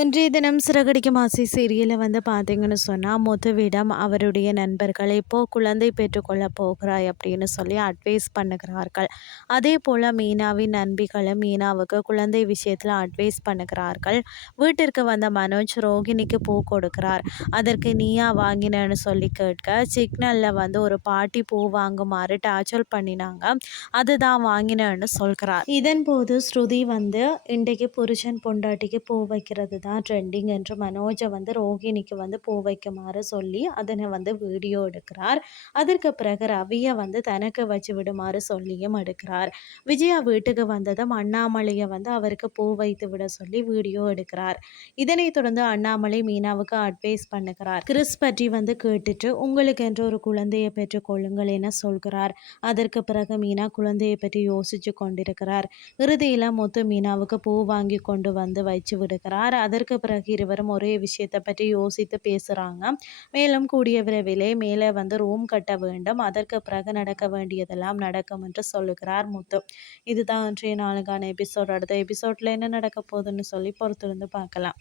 இன்றைய தினம் சிறகடிக்கும் ஆசை சீரியலில் வந்து பார்த்தீங்கன்னு சொன்னால் முதுவிடம் அவருடைய நண்பர்கள் இப்போ குழந்தை பெற்றுக்கொள்ள போகிறாய் அப்படின்னு சொல்லி அட்வைஸ் பண்ணுகிறார்கள். அதே போல் மீனாவின் நண்பிகளும் மீனாவுக்கு குழந்தை விஷயத்தில் அட்வைஸ் பண்ணுகிறார்கள். வீட்டிற்கு வந்த மனோஜ் ரோகிணிக்கு பூ கொடுக்கிறார். அதற்கு நீயா வாங்கினேன்னு சொல்லி கேட்க சிக்னலில் வந்து ஒரு பாட்டி பூ வாங்குமாறு டார்ச்சர் பண்ணினாங்க. அதுதான் வாங்கினேன்னு சொல்கிறார். இதன் போது ஸ்ருதி வந்து இன்றைக்கு புருஷன் பொண்டாட்டிக்கு பூ வைக்கிறது தான் ட்ரெண்டிங் என்று மனோஜை வந்து ரோஹிணிக்கு வந்து பூ வைக்குமாறு சொல்லி அதனை வந்து வீடியோ எடுக்கிறார். அதற்கு பிறகு ரவியை வந்து தனக்கு வச்சு விடுமாறு சொல்லியும் எடுக்கிறார். விஜயா வீட்டுக்கு வந்ததும் அண்ணாமலையை வந்து அவருக்கு பூ வைத்து விட சொல்லி வீடியோ எடுக்கிறார். இதனைத் தொடர்ந்து அண்ணாமலை மீனாவுக்கு அட்வைஸ் பண்ணுகிறார். கிறிஸ் பற்றி வந்து கேட்டுட்டு உங்களுக்கு என்று ஒரு குழந்தையை பெற்றுக் கொள்ளுங்கள் என சொல்கிறார். அதற்கு பிறகு மீனா குழந்தையை பற்றி யோசிச்சு கொண்டிருக்கிறார். இறுதியில் முத்து மீனாவுக்கு பூ வாங்கி கொண்டு வந்து வச்சு விடுகிறார். அதற்கு பிறகு இருவரும் ஒரே விஷயத்தை பற்றி யோசித்து பேசுகிறாங்க மேலும் கூடிய விரைவிலே மேலே வந்து ரூம் கட்ட வேண்டும். அதற்கு பிறகு நடக்க வேண்டியதெல்லாம் நடக்கும் என்று சொல்லுகிறார் முத்து. இதுதான் இன்றைய நாளுக்கான எபிசோட். அடுத்த எபிசோட்ல என்ன நடக்க போகுதுன்னு சொல்லி பொறுத்திருந்து பார்க்கலாம்.